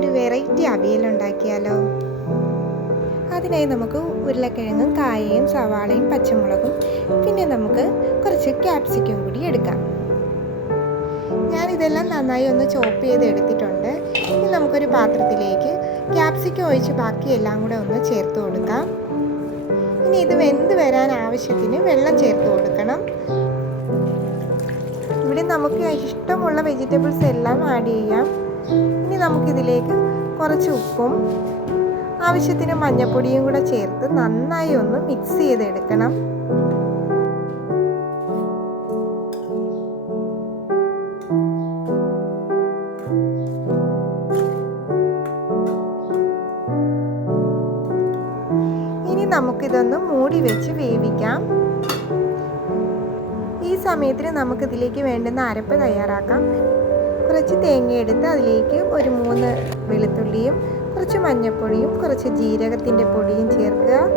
ഒരു വെറൈറ്റി അവിയൽ ഉണ്ടാക്കിയാലോ? അതിനായി നമുക്ക് ഉരുളക്കിഴങ്ങും കായയും സവാളയും പച്ചമുളകും പിന്നെ നമുക്ക് കുറച്ച് ക്യാപ്സിക്കം കൂടി എടുക്കാം. ഞാനിതെല്ലാം നന്നായി ഒന്ന് ചോപ്പ് ചെയ്ത് എടുത്തിട്ടുണ്ട്. ഇനി നമുക്കൊരു പാത്രത്തിലേക്ക് ക്യാപ്സിക്കം ഒഴിച്ച് ബാക്കി എല്ലാം കൂടെ ഒന്ന് ചേർത്ത് കൊടുക്കാം. ഇനി ഇത് വെന്ത് വരാൻ ആവശ്യത്തിന് വെള്ളം ചേർത്ത് കൊടുക്കണം. ഇവിടെ നമുക്ക് ഇഷ്ടമുള്ള വെജിറ്റബിൾസ് എല്ലാം ആഡ് ചെയ്യാം. ഇനി നമുക്കിതിലേക്ക് കുറച്ച് ഉപ്പും ആവശ്യത്തിന് മഞ്ഞപ്പൊടിയും കൂടെ ചേർത്ത് നന്നായി ഒന്ന് മിക്സ് ചെയ്തെടുക്കണം. ഇനി നമുക്കിതൊന്ന് മൂടി വെച്ച് വേവിക്കാം. ഈ സമയത്തിന് നമുക്കിതിലേക്ക് വേണ്ടുന്ന അരപ്പ് തയ്യാറാക്കാം. കുറച്ച് തേങ്ങയെടുത്ത് അതിലേക്ക് ഒരു മൂന്ന് വെളുത്തുള്ളിയും കുറച്ച് മഞ്ഞൾപ്പൊടിയും കുറച്ച് ജീരകത്തിന്റെ പൊടിയും ചേർക്കുക.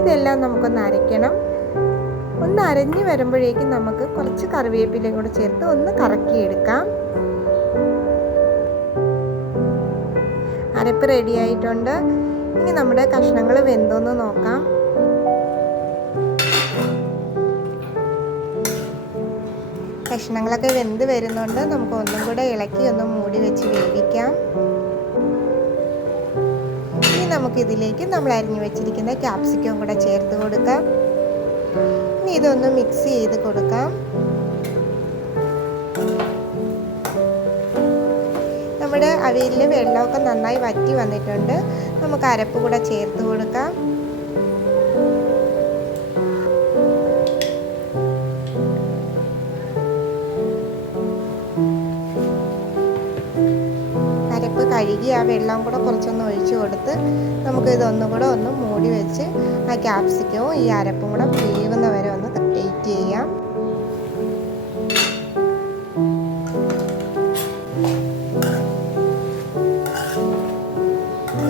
ഇതെല്ലാം നമുക്കൊന്ന് അരയ്ക്കണം. ഒന്ന് അരഞ്ഞ് വരുമ്പോഴേക്കും നമുക്ക് കുറച്ച് കറിവേപ്പിലയും കൂടെ ചേർത്ത് ഒന്ന് കറക്കിയെടുക്കാം. അരപ്പ് റെഡി ആയിട്ടുണ്ട്. ഇനി നമ്മുടെ കഷ്ണങ്ങൾ വെന്തോന്ന് നോക്കാം. കഷ്ണങ്ങളൊക്കെ വെന്ത് വരുന്നുണ്ട് നമുക്ക് ഒന്നും കൂടെ ഇളക്കി ഒന്ന് മൂടി വെച്ച് വേവിക്കാം. ഇനി നമുക്ക് ഇതിലേക്ക് നമ്മൾ അരിഞ്ഞു വെച്ചിരിക്കുന്ന ക്യാപ്സിക്കം കൂടെ ചേർത്ത് കൊടുക്കാം. ഇനി ഇതൊന്ന് മിക്സ് ചെയ്ത് കൊടുക്കാം. നമ്മുടെ അവിയലിൽ വെള്ളമൊക്കെ നന്നായി വറ്റി വന്നിട്ടുണ്ട്. നമുക്ക് അരപ്പ് കൂടെ ചേർത്ത് കൊടുക്കാം. കഴുകി ആ വെള്ളം കൂടെ കുറച്ചൊന്ന് ഒഴിച്ചു കൊടുത്ത് നമുക്ക് ഇതൊന്നും കൂടെ ഒന്ന് മൂടി വെച്ച് ആ ക്യാപ്സിക്കവും ഈ അരപ്പും കൂടെ വേവുന്ന വരെ ഒന്ന് വെയിറ്റ് ചെയ്യാം.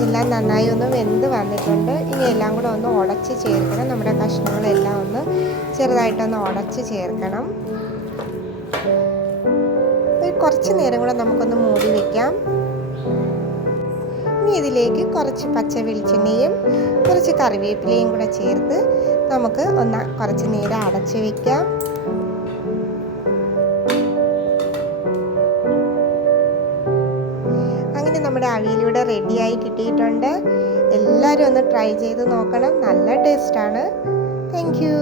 എല്ലാം നന്നായി ഒന്ന് വെന്ത് വന്നിട്ടുണ്ട്. ഇനി എല്ലാം കൂടെ ഒന്ന് ഉടച്ച് ചേർക്കണം. നമ്മുടെ കഷ്ണങ്ങളെല്ലാം ഒന്ന് ചെറുതായിട്ടൊന്ന് ഉടച്ച് ചേർക്കണം. കുറച്ച് നേരം കൂടെ നമുക്കൊന്ന് മൂടി ഇനി ഇതിലേക്ക് കുറച്ച് പച്ച വെളിച്ചെണ്ണയും കുറച്ച് കറിവേപ്പിലയും കൂടെ ചേർത്ത് നമുക്ക് ഒന്ന് കുറച്ച് നേരം അടച്ച് വെക്കാം. അങ്ങനെ നമ്മുടെ അവിയലിവിടെ റെഡിയായി കിട്ടിയിട്ടുണ്ട്. എല്ലാവരും ഒന്ന് ട്രൈ ചെയ്ത് നോക്കണം. നല്ല ടേസ്റ്റാണ് താങ്ക് യു